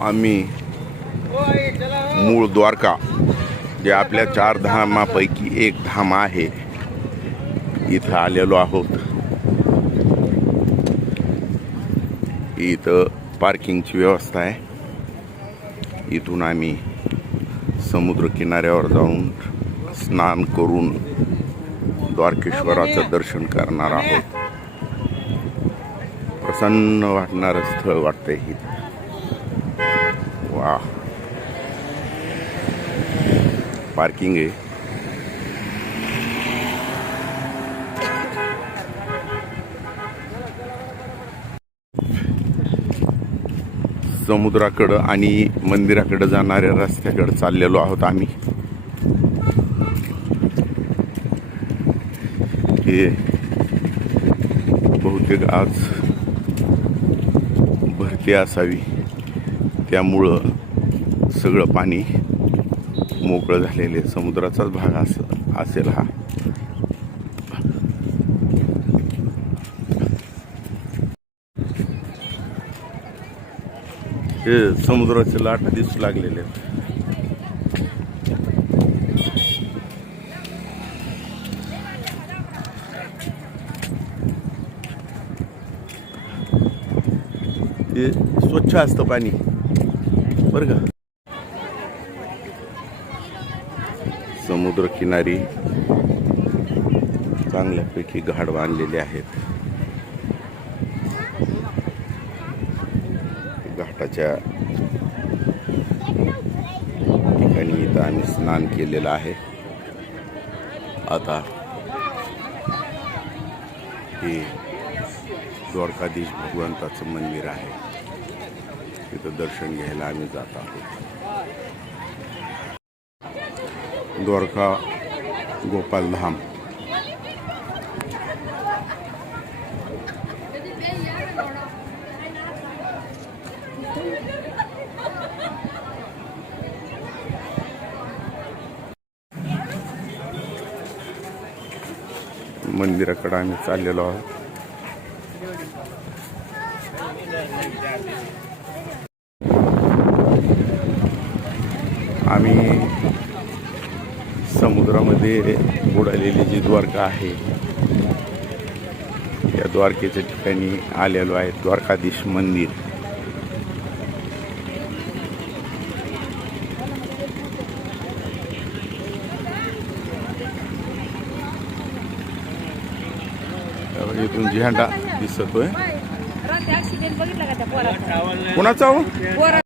आम्ही मूळ द्वारका जे आपल्या चार धामापैकी एक धाम आहे इथं आलेलो आहोत. इथं पार्किंगची व्यवस्था आहे. इथून आम्ही समुद्र किनाऱ्यावर जाऊन स्नान करून द्वारकेश्वराचं दर्शन करणार आहोत. प्रसन्न वाटणारं स्थळ वाटतंय हे वा पार्किंग आहे समुद्राकडं आणि मंदिराकडं जाणाऱ्या रस्त्याकडं चाललेलो आहोत आम्ही. हे बहुतेक आज भरती असावी. त्यामुळं सगळं पाणी मोकळं झालेले समुद्राचाच भाग अस असेल हा. हे समुद्राचे लाट दिसू लागलेले आहेत. ते स्वच्छ असतं पाणी. बरं का? समुद्रकिनारी चांगल्यापैकी घाड बांधलेले आहेत. घाटाच्या ठिकाणी इथं आम्ही स्नान केलेलं आहे. आता हे द्वारकाधीश भगवंताचं मंदिर आहे. तिथं दर्शन घ्यायला आम्ही जात आहोत. द्वारका गोपाल धाम. मंदिराकडे आम्ही चाललेलो आहोत. आम्ही समुद्रामध्ये बुडालेली जी द्वारका आहे या द्वारकेच्या ठिकाणी आलेलो आहे द्वारकाधीश मंदिर. इथून झेंडा दिसतोय. कुणाचा हो?